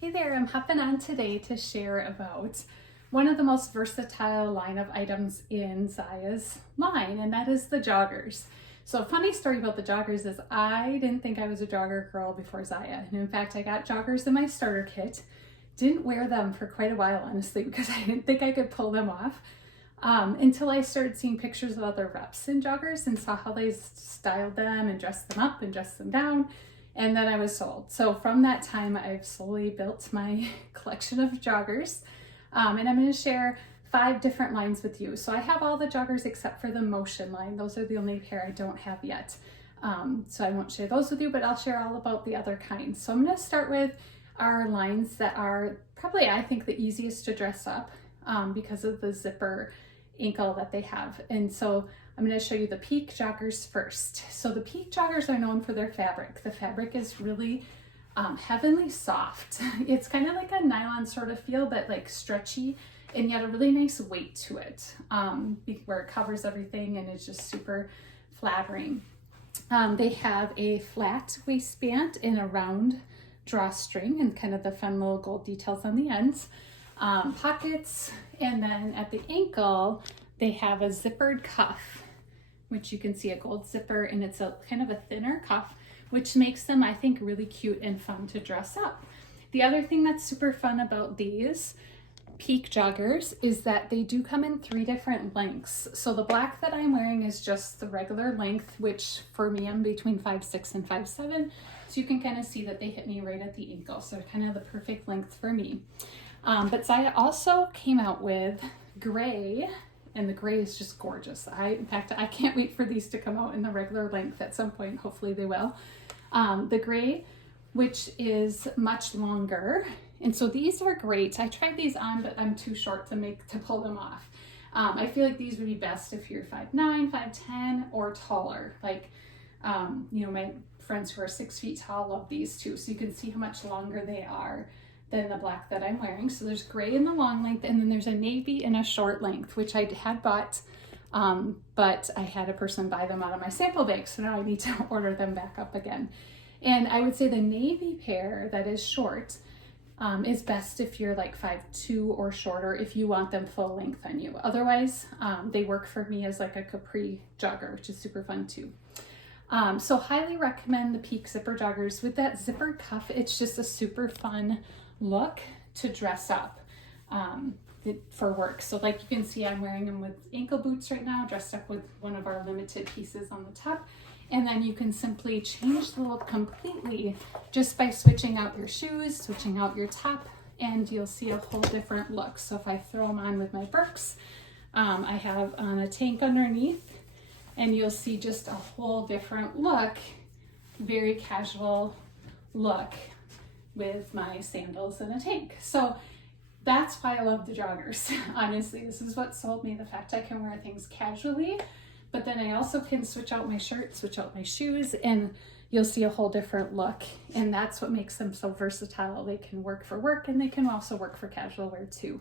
Hey there, I'm hopping on today to share about one of the most versatile line of items in ZYIA's line, and that is the joggers. So funny story about the joggers is I didn't think I was a jogger girl before ZYIA. And in fact, I got joggers in my starter kit. Didn't wear them for quite a while, honestly, because I didn't think I could pull them off until I started seeing pictures of other reps in joggers and saw how they styled them and dressed them up and dressed them down. And then I was sold. So from that time, I've slowly built my collection of joggers. And I'm going to share 5 different lines with you. So I have all the joggers except for the motion line. Those are the only pair I don't have yet. So I won't share those with you, but I'll share all about the other kinds. So I'm going to start with our lines that are probably, I think, the easiest to dress up because of the zipper ankle that they have. And so I'm going to show you the Peak joggers first. So the Peak joggers are known for their fabric. The fabric is really heavenly soft. It's kind of like a nylon sort of feel, but like stretchy and yet a really nice weight to it where it covers everything and it's just super flattering. They have a flat waistband and a round drawstring and kind of the fun little gold details on the ends. Pockets, and then at the ankle they have a zippered cuff, which you can see a gold zipper, and it's a kind of a thinner cuff, which makes them, I think, really cute and fun to dress up. The other thing that's super fun about these Peak joggers is that they do come in 3 different lengths. So the black that I'm wearing is just the regular length, which for me I'm between 5'6" and 5'7", so you can kind of see that they hit me right at the ankle, so kind of the perfect length for me. But ZYIA also came out with gray, and the gray is just gorgeous. In fact, I can't wait for these to come out in the regular length at some point. Hopefully they will. The gray, which is much longer. And so these are great. I tried these on, but I'm too short to pull them off. I feel like these would be best if you're 5'9", 5'10", or taller. Like, my friends who are 6 feet tall love these too. So you can see how much longer they are than the black that I'm wearing. So there's gray in the long length, and then there's a navy in a short length, which I had bought, but I had a person buy them out of my sample bag, so now I need to order them back up again. And I would say the navy pair that is short is best if you're like 5'2" or shorter, if you want them full length on you. Otherwise, they work for me as like a capri jogger, which is super fun too. So highly recommend the Peak zipper joggers. With that zipper cuff, it's just a super fun look to dress up for work. So like you can see, I'm wearing them with ankle boots right now, dressed up with one of our limited pieces on the top. And then you can simply change the look completely just by switching out your shoes, switching out your top, and you'll see a whole different look. So if I throw them on with my Birks, I have on a tank underneath, and you'll see just a whole different look, very casual look with my sandals and a tank. So that's why I love the joggers. Honestly, this is what sold me, the fact I can wear things casually, but then I also can switch out my shirt, switch out my shoes, and you'll see a whole different look. And that's what makes them so versatile. They can work for work, and they can also work for casual wear too.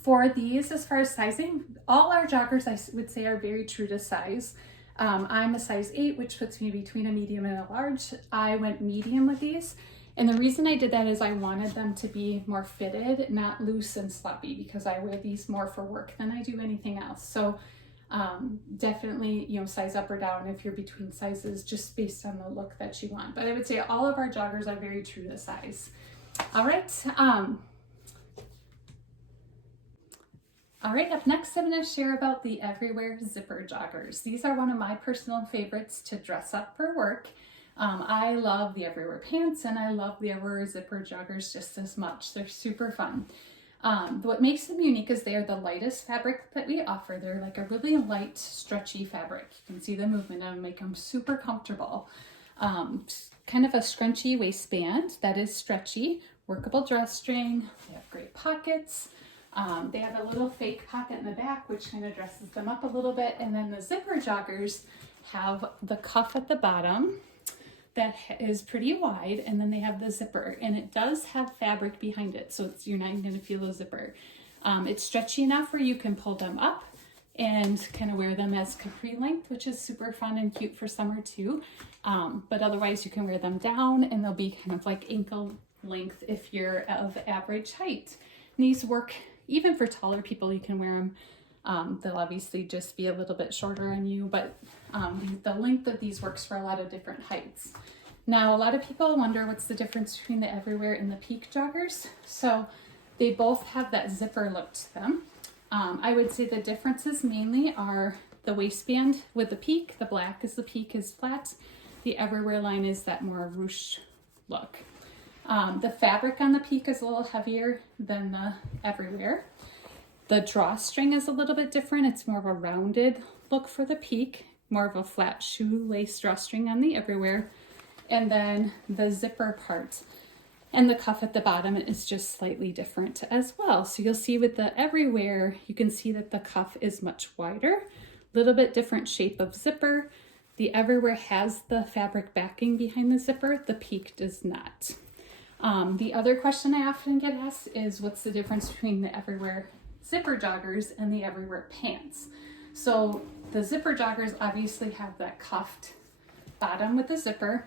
For these, as far as sizing, all our joggers I would say are very true to size. I'm a size 8, which puts me between a medium and a large. I went medium with these, and the reason I did that is I wanted them to be more fitted, not loose and sloppy, because I wear these more for work than I do anything else. So definitely, size up or down if you're between sizes, just based on the look that you want. But I would say all of our joggers are very true to size. All right. All right, up next, I'm going to share about the Everywhere zipper joggers. These are one of my personal favorites to dress up for work. I love the Everywhere pants, and I love the Everywhere zipper joggers just as much. They're super fun. What makes them unique is they are the lightest fabric that we offer. They're like a really light, stretchy fabric. You can see the movement and make them super comfortable. Kind of a scrunchy waistband that is stretchy, workable drawstring. They have great pockets. They have a little fake pocket in the back, which kind of dresses them up a little bit. And then the zipper joggers have the cuff at the bottom that is pretty wide, and then they have the zipper, and it does have fabric behind it, so you're not even going to feel the zipper. It's stretchy enough where you can pull them up and kind of wear them as capri length, which is super fun and cute for summer too. But otherwise you can wear them down, and they'll be kind of like ankle length if you're of average height. And these work even for taller people. You can wear them. They'll obviously just be a little bit shorter on you, but the length of these works for a lot of different heights. Now, a lot of people wonder what's the difference between the Everywhere and the Peak joggers. So they both have that zipper look to them. I would say the differences mainly are the waistband with the Peak. The black is the Peak is flat. The Everywhere line is that more ruche look. The fabric on the Peak is a little heavier than the Everywhere. The drawstring is a little bit different. It's more of a rounded look for the Peak, more of a flat shoelace drawstring on the Everywhere. And then the zipper part and the cuff at the bottom is just slightly different as well. So you'll see with the Everywhere, you can see that the cuff is much wider, a little bit different shape of zipper. The Everywhere has the fabric backing behind the zipper. The Peak does not. The other question I often get asked is what's the difference between the Everywhere zipper joggers and the Everywhere pants. So the zipper joggers obviously have that cuffed bottom with the zipper.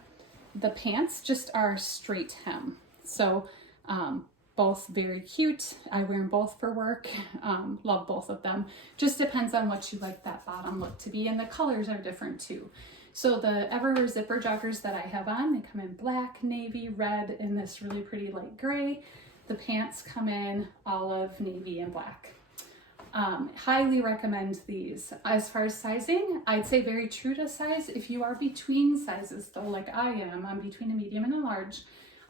The pants just are straight hem. So both very cute. I wear them both for work. Love both of them. Just depends on what you like that bottom look to be, and the colors are different too. So the Everywhere zipper joggers that I have on, they come in black, navy, red, and this really pretty light gray. The pants come in olive, navy, and black. Highly recommend these. As far as sizing, I'd say very true to size. If you are between sizes though, like I am, I'm between a medium and a large,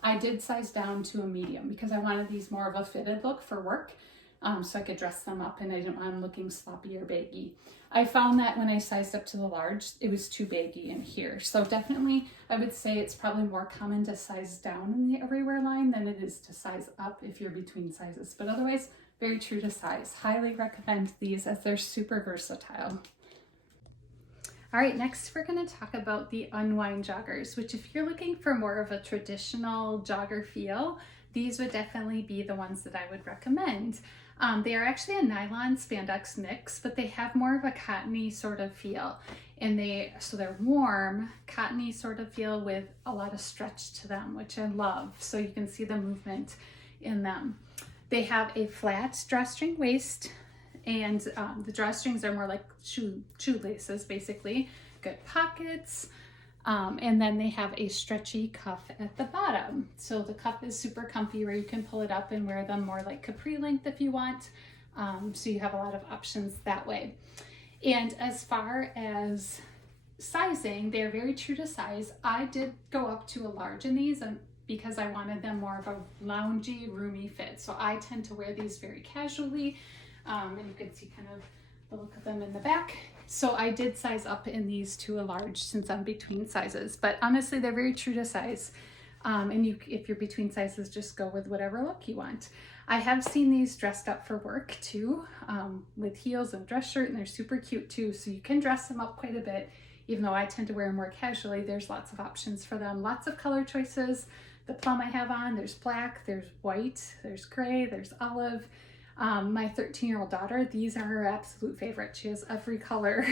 I did size down to a medium because I wanted these more of a fitted look for work, so I could dress them up and I didn't want them looking sloppy or baggy. I found that when I sized up to the large, it was too baggy in here. So definitely, I would say it's probably more common to size down in the Everywhere line than it is to size up if you're between sizes. But otherwise, very true to size. Highly recommend these as they're super versatile. All right, next we're going to talk about the unwind joggers, which if you're looking for more of a traditional jogger feel, these would definitely be the ones that I would recommend. They are actually a nylon spandex mix, but they have more of a cottony sort of feel. And they're warm, cottony sort of feel with a lot of stretch to them, which I love. So you can see the movement in them. They have a flat drawstring waist, and the drawstrings are more like shoelaces, basically. Good pockets. And then they have a stretchy cuff at the bottom. So the cuff is super comfy where you can pull it up and wear them more like capri length if you want. So you have a lot of options that way. And as far as sizing, they're very true to size. I did go up to a large in these because I wanted them more of a loungy, roomy fit. So I tend to wear these very casually. And you can see kind of the look of them in the back. So I did size up in these to a large since I'm between sizes, but honestly, they're very true to size. And if you're between sizes, just go with whatever look you want. I have seen these dressed up for work too, with heels and dress shirt, and they're super cute too. So you can dress them up quite a bit. Even though I tend to wear them more casually, there's lots of options for them. Lots of color choices. The plum I have on, there's black, there's white, there's gray, there's olive. My 13-year-old daughter, these are her absolute favorite. She has every color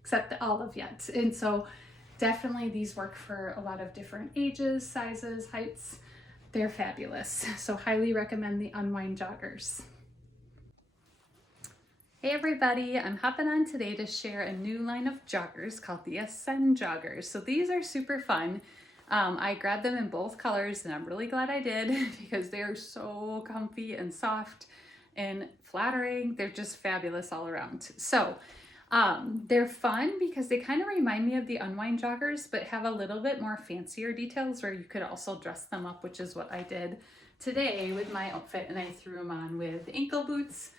except the olive yet. And so definitely these work for a lot of different ages, sizes, heights. They're fabulous. So highly recommend the unwind joggers. Hey everybody, I'm hopping on today to share a new line of joggers called the Ascend joggers. So these are super fun. I grabbed them in both colors and I'm really glad I did because they are so comfy and soft and flattering. They're just fabulous all around. So they're fun because they kind of remind me of the unwind joggers, but have a little bit more fancier details where you could also dress them up, which is what I did today with my outfit. And I threw them on with ankle boots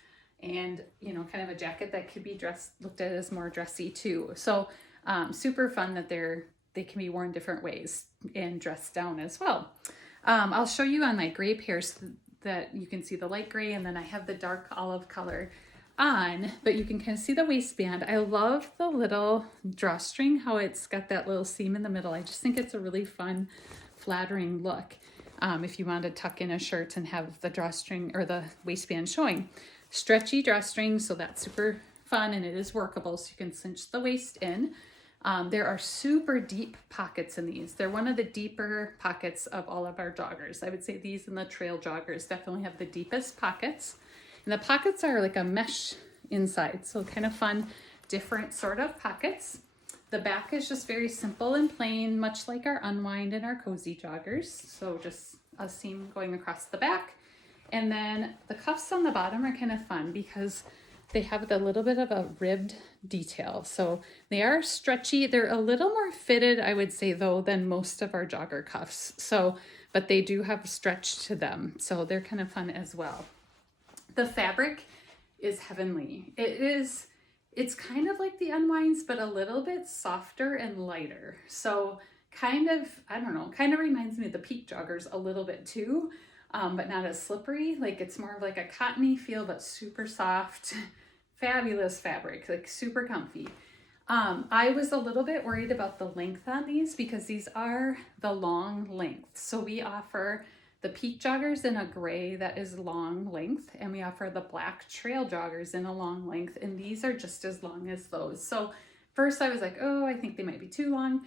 and, you know, kind of a jacket that could be looked at as more dressy too. So super fun that they can be worn different ways and dressed down as well. I'll show you on my gray pairs that you can see the light gray, and then I have the dark olive color on, but you can kind of see the waistband. I love the little drawstring, how it's got that little seam in the middle. I just think it's a really fun, flattering look. If you want to tuck in a shirt and have the drawstring or the waistband showing. Stretchy drawstring, so that's super fun and it is workable, so you can cinch the waist in. There are super deep pockets in these. They're one of the deeper pockets of all of our joggers. I would say these and the trail joggers definitely have the deepest pockets. And the pockets are like a mesh inside, so kind of fun, different sort of pockets. The back is just very simple and plain, much like our Unwind and our Cozy joggers. So just a seam going across the back. And then the cuffs on the bottom are kind of fun because they have a little bit of a ribbed detail. So they are stretchy. They're a little more fitted, I would say, though, than most of our jogger cuffs. So, but they do have stretch to them. So they're kind of fun as well. The fabric is heavenly. It's kind of like the Unwinds, but a little bit softer and lighter. So kind of, I don't know, kind of reminds me of the Peak joggers a little bit too, but not as slippery. Like it's more of like a cottony feel, but super soft, fabulous fabric, like super comfy. I was a little bit worried about the length on these because these are the long length. So we offer the Peak joggers in a gray that is long length, and we offer the black trail joggers in a long length, and these are just as long as those. So first I was like, oh, I think they might be too long,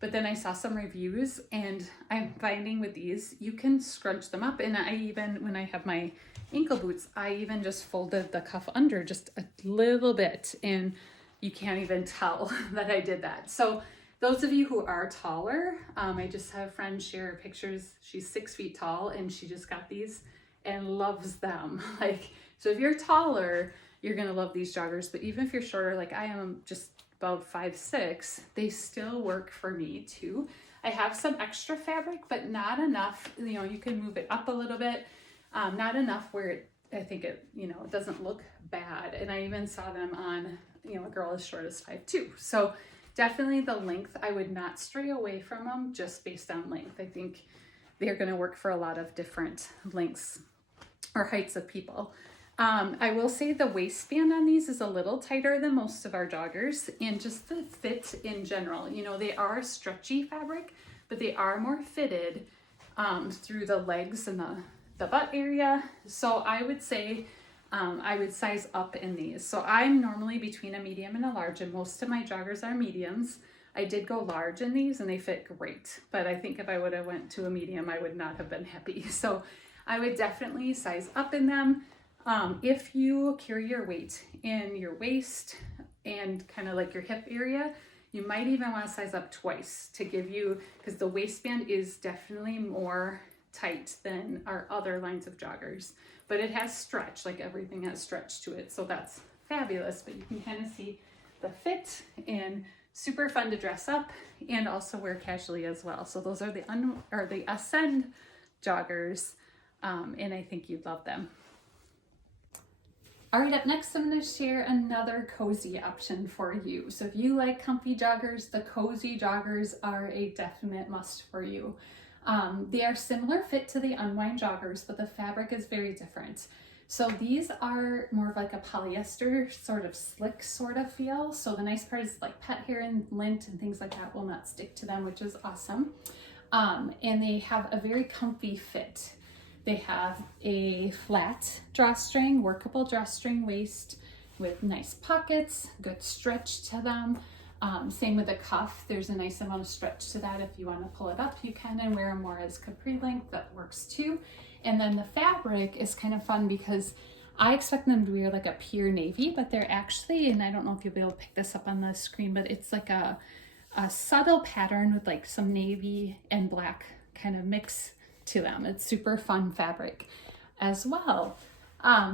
but then I saw some reviews, and I'm finding with these, you can scrunch them up. And I even, when I have my ankle boots, I even just folded the cuff under just a little bit, and you can't even tell that I did that. So those of you who are taller, I just have a friend share pictures. She's 6 feet tall and she just got these and loves them. Like, so if you're taller, you're gonna love these joggers, but even if you're shorter, like I am just about 5'6", they still work for me too. I have some extra fabric, but not enough, you know, you can move it up a little bit, not enough where I think it, you know, it doesn't look bad. And I even saw them on, you know, a girl as short as 5'2". So definitely the length, I would not stray away from them just based on length. I think they're going to work for a lot of different lengths or heights of people. I will say the waistband on these is a little tighter than most of our joggers, and just the fit in general. You know, they are stretchy fabric, but they are more fitted through the legs and the butt area. So I would say I would size up in these. So I'm normally between a medium and a large, and most of my joggers are mediums. I did go large in these and they fit great, but I think if I would have went to a medium, I would not have been happy. So I would definitely size up in them. If you carry your weight in your waist and kind of like your hip area, you might even want to size up twice to give you, because the waistband is definitely more tight than our other lines of joggers, but it has stretch, like everything has stretch to it. So that's fabulous, but you can kind of see the fit and super fun to dress up and also wear casually as well. So those are the Ascend joggers, and I think you'd love them. All right, up next, I'm going to share another cozy option for you. So if you like comfy joggers, the cozy joggers are a definite must for you. They are similar fit to the Unwind joggers, but the fabric is very different. So these are more of like a polyester sort of slick sort of feel. So the nice part is like pet hair and lint and things like that will not stick to them, which is awesome. And they have a very comfy fit. They have a flat drawstring, workable drawstring waist with nice pockets, good stretch to them. Same with the cuff. There's a nice amount of stretch to that. If you want to pull it up, you can, and wear them more as capri length. That works too. And then the fabric is kind of fun because I expect them to wear like a pure navy, but they're actually, and I don't know if you'll be able to pick this up on the screen, but it's like a subtle pattern with like some navy and black kind of mix to them. It's super fun fabric as well.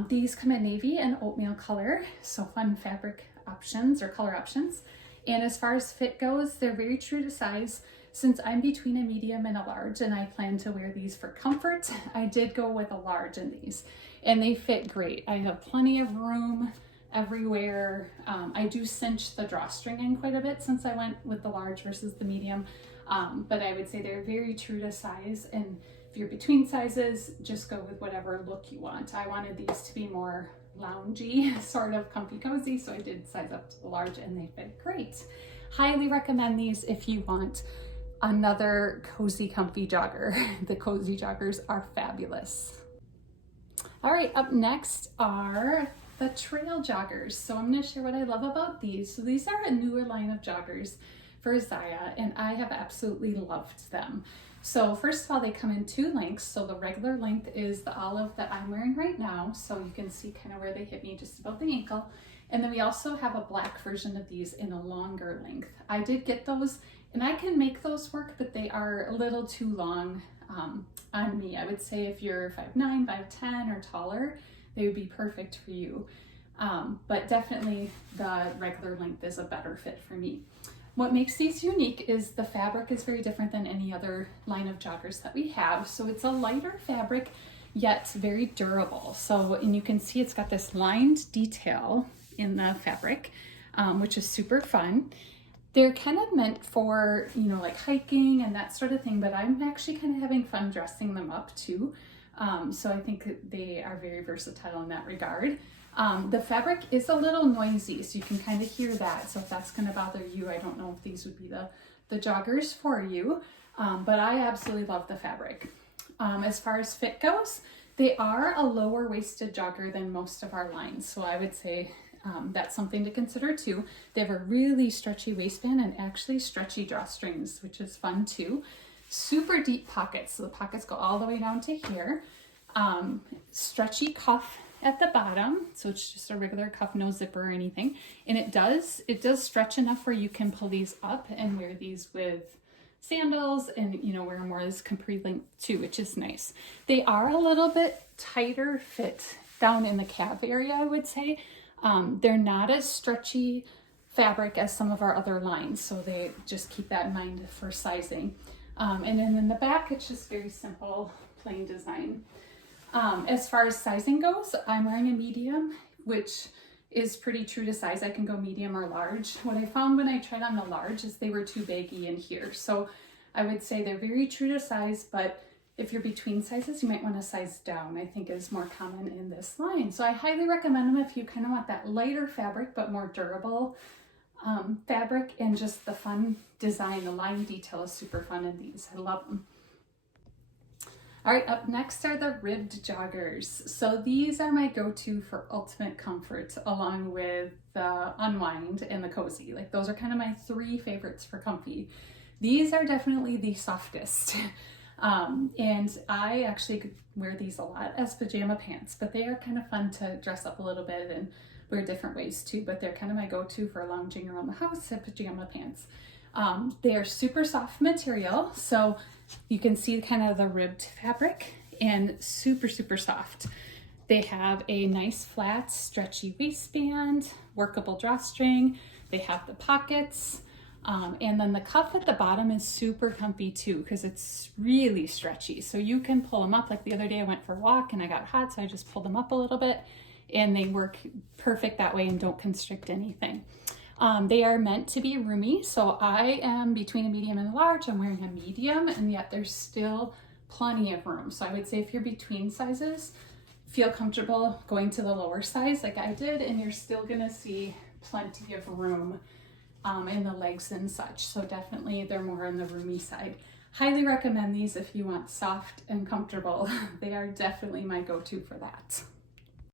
These come in navy and oatmeal color, so fun fabric options or color options. And as far as fit goes, they're very true to size. Since I'm between a medium and a large and I plan to wear these for comfort, I did go with a large in these and they fit great. I have plenty of room everywhere. I do cinch the drawstring in quite a bit since I went with the large versus the medium, but I would say they're very true to size. And if you're between sizes, just go with whatever look you want. I wanted these to be more loungy, sort of comfy cozy, so I did size up to the large and they fit great. Highly recommend these if you want another cozy comfy jogger. The cozy joggers are fabulous. All right, up next are the trail joggers. So I'm going to share what I love about these. So these are a newer line of joggers. for ZYIA, and I have absolutely loved them. So first of all, they come in 2 lengths. So the regular length is the olive that I'm wearing right now. So you can see kind of where they hit me, just about the ankle. And then we also have a black version of these in a longer length. I did get those, and I can make those work, but they are a little too long on me. I would say if you're 5'9", 5'10", or taller, they would be perfect for you. But definitely the regular length is a better fit for me. What makes these unique is the fabric is very different than any other line of joggers that we have. So it's a lighter fabric, yet very durable. So, and you can see it's got this lined detail in the fabric, which is super fun. They're kind of meant for, you know, like hiking and that sort of thing, but I'm actually kind of having fun dressing them up too. So I think they are very versatile in that regard. The fabric is a little noisy, so you can kind of hear that. So if that's going to bother you, I don't know if these would be the joggers for you, but I absolutely love the fabric. As far as fit goes, they are a lower waisted jogger than most of our lines. So I would say that's something to consider too. They have a really stretchy waistband and actually stretchy drawstrings, which is fun too. Super deep pockets. So the pockets go all the way down to here. Stretchy cuff at the bottom, so it's just a regular cuff, no zipper or anything, and it does stretch enough where you can pull these up and wear these with sandals, and you know, wear more as capri length too, which is nice. They are a little bit tighter fit down in the calf area, I would say. They're not as stretchy fabric as some of our other lines, so they just keep that in mind for sizing. And then in the back, it's just very simple, plain design. As far as sizing goes, I'm wearing a medium, which is pretty true to size. I can go medium or large. What I found when I tried on the large is they were too baggy in here. So I would say they're very true to size, but if you're between sizes, you might want to size down, I think is more common in this line. So I highly recommend them if you kind of want that lighter fabric, but more durable fabric, and just the fun design. The line detail is super fun in these. I love them. All right, up next are the ribbed joggers. So these are my go-to for ultimate comfort, along with the unwind and the cozy. Like, those are kind of my 3 favorites for comfy. These are definitely the softest. And I actually wear these a lot as pajama pants, but they are kind of fun to dress up a little bit and wear different ways too, but they're kind of my go-to for lounging around the house at pajama pants. They are super soft material, so you can see kind of the ribbed fabric, and super, super soft. They have a nice flat stretchy waistband, workable drawstring. They have the pockets, and then the cuff at the bottom is super comfy too, because it's really stretchy. So you can pull them up. Like the other day I went for a walk and I got hot, so I just pulled them up a little bit, and they work perfect that way and don't constrict anything. They are meant to be roomy, so I am between a medium and a large. I'm wearing a medium, and yet there's still plenty of room. So I would say if you're between sizes, feel comfortable going to the lower size like I did, and you're still gonna see plenty of room in the legs and such. So definitely they're more on the roomy side. Highly recommend these if you want soft and comfortable. They are definitely my go-to for that.